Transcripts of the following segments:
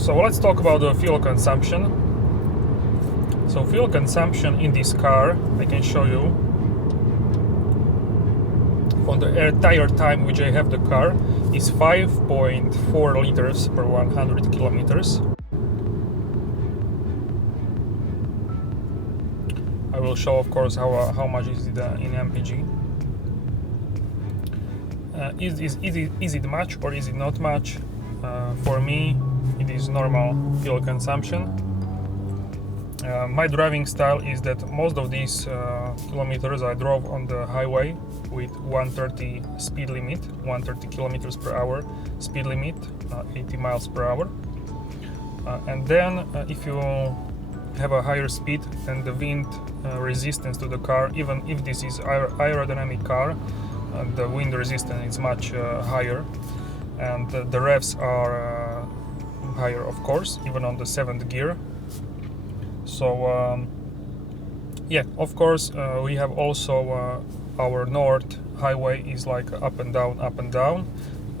So let's talk about the fuel consumption. So fuel consumption in this car, I can show you on the entire time which I have the car, is 5.4 liters per 100 kilometers. I will show, of course, how much is it in MPG. Is it much or is it not much? For me, it is normal fuel consumption. My driving style is that most of these kilometers I drove on the highway with 130 speed limit, 130 kilometers per hour speed limit, 80 miles per hour. And then if you have a higher speed, then the wind resistance to the car, even if this is aerodynamic car, the wind resistance is much higher, and the revs are higher, of course, even on the 7th gear. So yeah, of course, we have also our north highway is like up and down,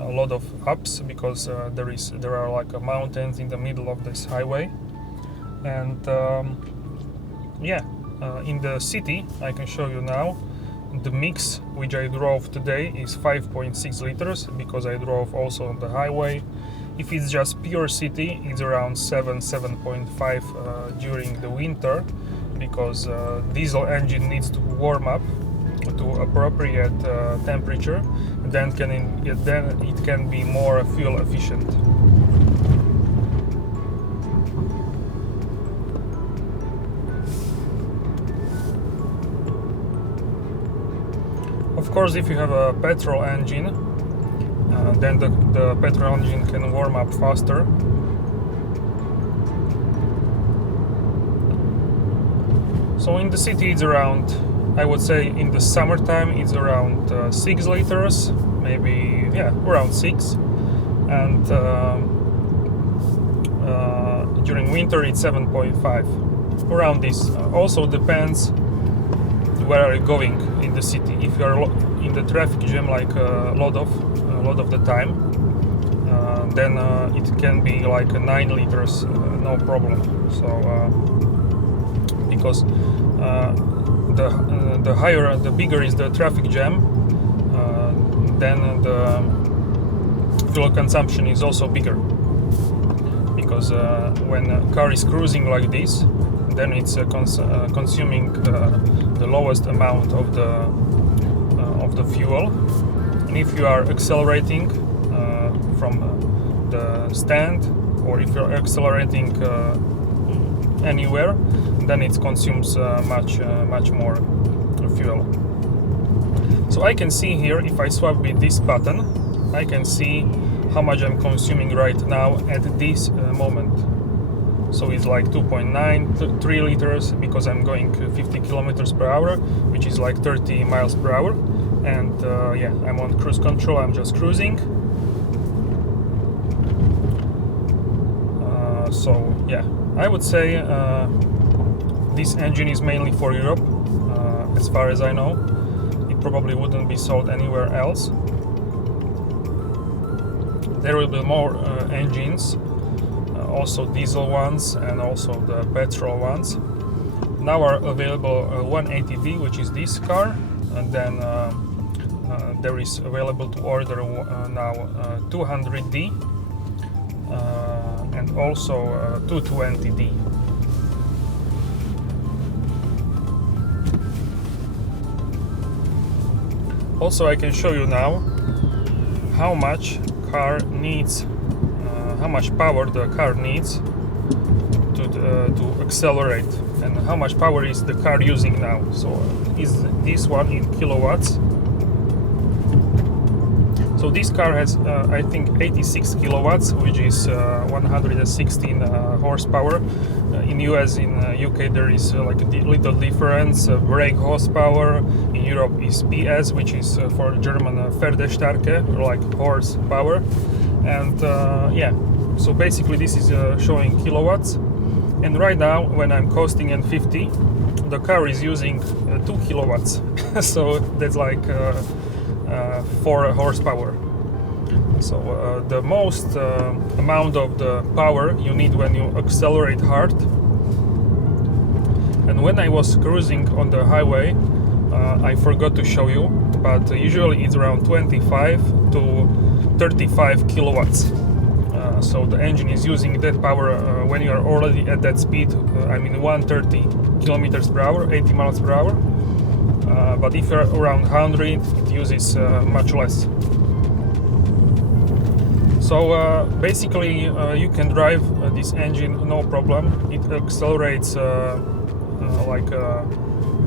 a lot of ups, because there are like mountains in the middle of this highway. And yeah, in the city, I can show you now, the mix which I drove today is 5.6 liters, because I drove also on the highway. If it's just pure city, it's around 7.5 during the winter, because diesel engine needs to warm up to appropriate temperature, then it can be more fuel efficient. Of course, if you have a petrol engine, then the petrol engine can warm up faster. So in the city it's around, I would say in the summertime it's around 6 liters, maybe, yeah, around 6. And during winter it's 7.5, around this. Also depends where are you going in the city. If you are in the traffic jam, like a lot of the time, then it can be like 9 liters, no problem. So because the bigger is the traffic jam, then the fuel consumption is also bigger. Because when a car is cruising like this, then it's consuming the lowest amount of the fuel. And if you are accelerating from the stand, or if you're accelerating anywhere, then it consumes much more fuel. So I can see here, if I swap with this button, I can see how much I'm consuming right now at this moment. So it's like 2.9-3 liters, because I'm going 50 kilometers per hour, which is like 30 miles per hour. And yeah, I'm on cruise control, I'm just cruising. So yeah, I would say this engine is mainly for Europe, as far as I know. It probably wouldn't be sold anywhere else. There will be more engines, also diesel ones and also the petrol ones. Now are available 180D, which is this car, and then there is available to order now 200D and also 220D. Also, I can show you now how much car needs, how much power the car needs to accelerate, and how much power is the car using now. So is this one in kilowatts. So this car has I think 86 kilowatts, which is 116 horsepower. In US, in UK there is like a little difference. Brake horsepower in Europe is PS, which is for German Pferdestärke, like horsepower. And yeah, so basically this is showing kilowatts. And right now, when I'm coasting at 50, the car is using 2 kilowatts. So that's like 4 horsepower. So the most amount of the power you need when you accelerate hard. And when I was cruising on the highway, I forgot to show you, but usually it's around 25 to 35 kilowatts. So the engine is using that power when you are already at that speed, 130 kilometers per hour, 80 miles per hour. But if you're around 100, it uses much less. So basically you can drive this engine no problem. It accelerates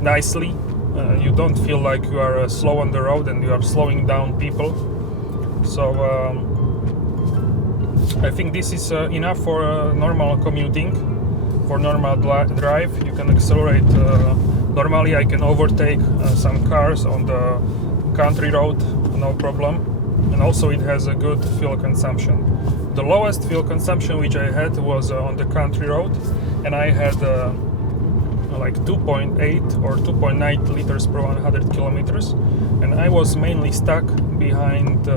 nicely. You don't feel like you are slow on the road and you are slowing down people. So I think this is enough for normal commuting, for normal drive. You can accelerate. Normally I can overtake some cars on the country road, no problem. And also it has a good fuel consumption. The lowest fuel consumption which I had was on the country road, and I had like 2.8 or 2.9 liters per 100 kilometers, and I was mainly stuck behind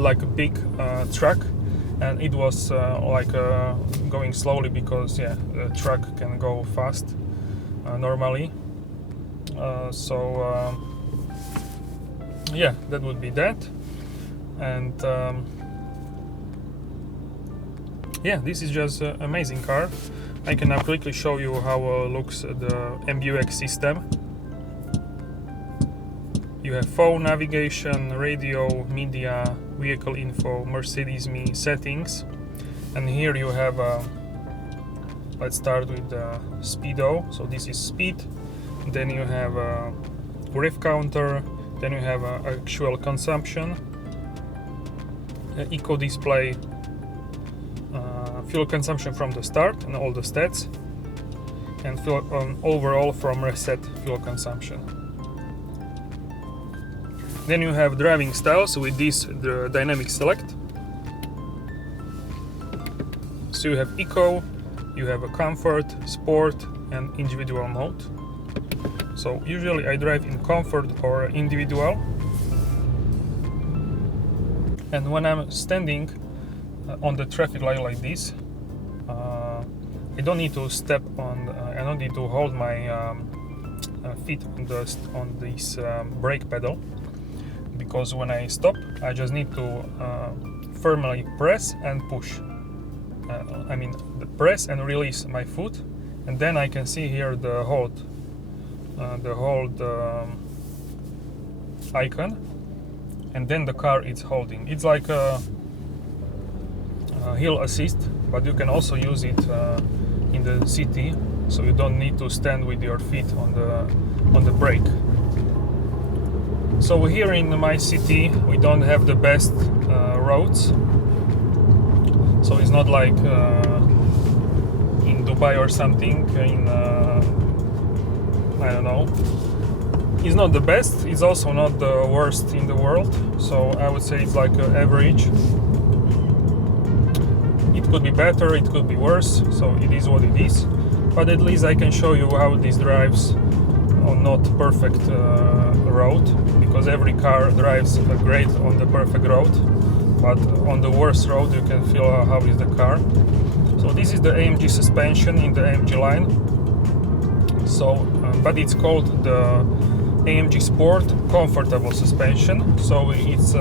like a big truck, and it was going slowly because the truck can go fast normally. That would be that. And this is just an amazing car. I can now quickly show you how looks the MBUX system. You have phone, navigation, radio, media, vehicle info, Mercedes Me settings, and here you have let's start with the speedo. So this is speed, then you have a rev counter, then you have actual consumption, eco display, fuel consumption from the start and all the stats, and fuel overall from reset fuel consumption. Then you have driving styles with this the dynamic select. So you have eco, you have a comfort, sport, and individual mode. So usually I drive in comfort or individual. And when I'm standing on the traffic light like this, I don't need to step on. I don't need to hold my feet on this brake pedal, because when I stop, I just need to firmly press and push. Press and release my foot, and then I can see here the hold icon, and then the car is holding. It's like a hill assist, but you can also use it in the city, so you don't need to stand with your feet on the brake. So here in my city we don't have the best roads, so it's not like in Dubai or something. I don't know. It's not the best. It's also not the worst in the world. So I would say it's like average. It could be better. It could be worse. So it is what it is. But at least I can show you how this drives on not perfect road, because every car drives great on the perfect road, but on the worst road you can feel how is the car. So this is the AMG suspension in the AMG line. So but it's called the AMG Sport Comfortable Suspension. So it's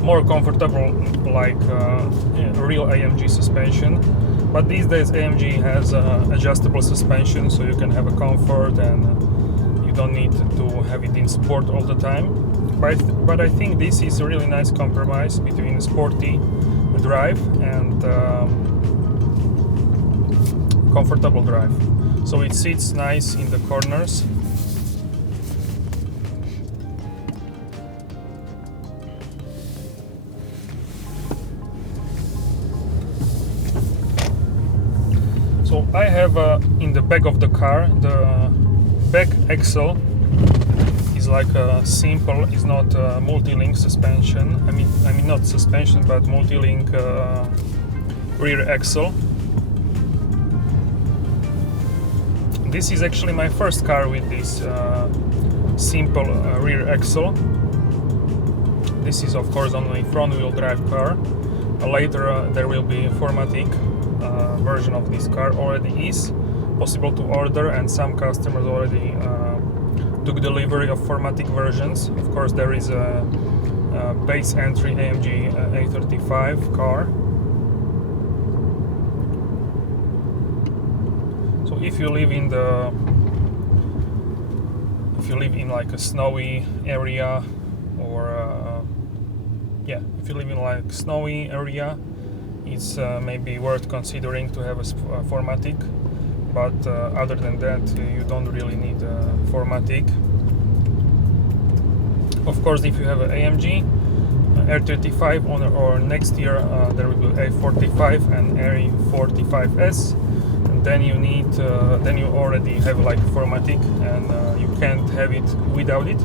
more comfortable like real AMG suspension. But these days AMG has adjustable suspension, so you can have a comfort and you don't need to have it in sport all the time. But I think this is a really nice compromise between sporty drive and comfortable drive. So it sits nice in the corners. So I have in the back of the car, the back axle is like a simple, it's not a multi-link suspension. I mean not suspension, but multi-link rear axle. This is actually my first car with this simple rear axle. This is of course only front-wheel drive car. Later there will be a 4MATIC version of this car. Already is possible to order, and some customers already took delivery of 4MATIC versions. Of course, there is a base entry AMG A35 car. So if you live in like a snowy area, or if you live in like snowy area, it's maybe worth considering to have a 4MATIC. But other than that, you don't really need a 4MATIC. Of course, if you have an AMG R35 or next year there will be A45 and A45S, and then you need then you already have like a 4MATIC, and you can't have it without it.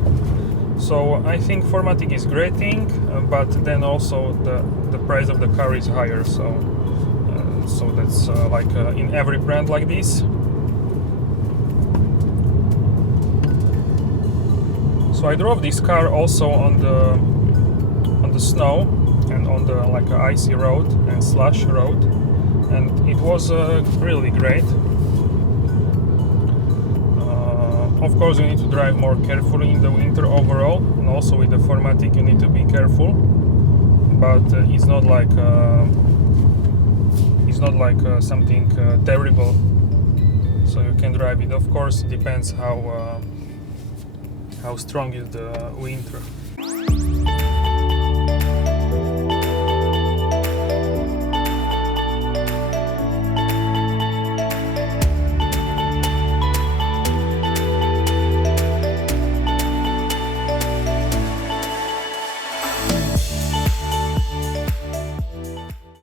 So I think 4MATIC is great thing, but then also the price of the car is higher. So that's like in every brand like this. So I drove this car also on the snow and on the like a icy road and slush road, and it was really great. Of course, you need to drive more carefully in the winter overall, and also with the 4MATIC you need to be careful. But it's not like something terrible, so you can drive it. Of course, it depends how strong is the winter.